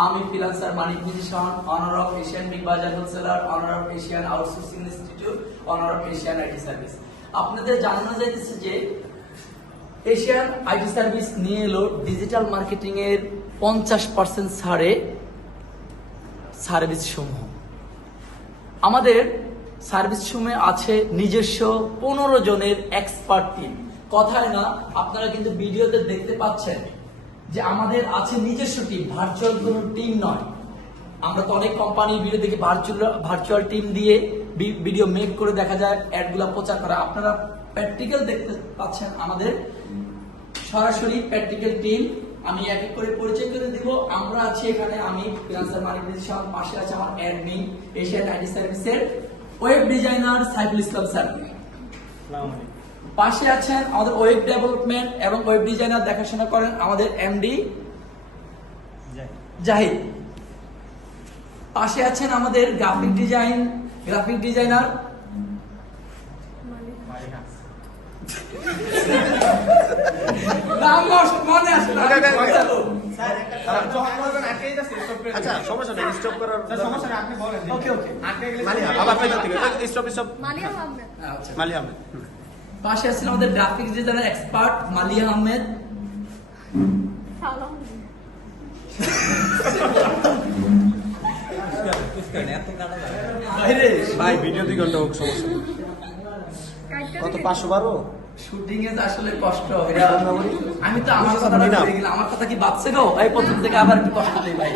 আমি Manik honour of Asian big Bazaar wholesaler honour of Asian outsourcing institute honour of Asian IT service আপনাদের জানানো যাইতেছে যে Asian IT service নিয়ে এলো ডিজিটাল মার্কেটিং এর পঞ্চাশ পার্সেন্ট ছাড়ে সার্ভিস সমূহ আমাদের সার্ভিস সমূহে আছে নিজস্ব পনেরো জনের এক্সপার্ট টিম। কথায় না, আপনারা কিন্তু ভিডিওতে দেখতে পাচ্ছেন যে আমাদের আছে নিজস্ব টিম ভার্চুয়াল কোনো টিম নয়। আমরা তো অনেক কোম্পানি ভিডিও দেখি ভার্চুয়াল ভার্চুয়াল টিম দিয়ে ভিডিও মেক করে দেখা যায় অ্যাডগুলো প্রচার করা। আপনারা প্র্যাকটিক্যাল দেখতে পাচ্ছেন আমাদের। সরাসরি প্র্যাকটিক্যাল টিম আমি এক এক করে পরিচয় করে দিব। আমরা আছি এখানে আমি ফিনান্সার মালিক সব পাশে আছে আমার অ্যাডমিন এশিয়ান আইটি সার্ভিসের web designer Saiful Islam sir. পাশে আছেন আমাদের ওয়েব ডেভেলপমেন্ট এবং ওয়েব ডিজাইনার দেখাশোনা করেন আমাদের এমডি জাহিদ। পাশে আছেন আমাদের গ্রাফিক ডিজাইন গ্রাফিক ডিজাইনার পাশে আছেন আমাদের graphic designer expert Maliya Ahmed. বাইরে ভাই ভিডিও দুই ঘণ্টা হোক সমস্যা। কত পাঁচশো বারো? শুটিং এ আসলে কষ্ট এটা আমি তো আমার কথা। আমার কথা কি বাচ্চা গো এই প্রথম থেকে আবার একটু কষ্ট দিই ভাই।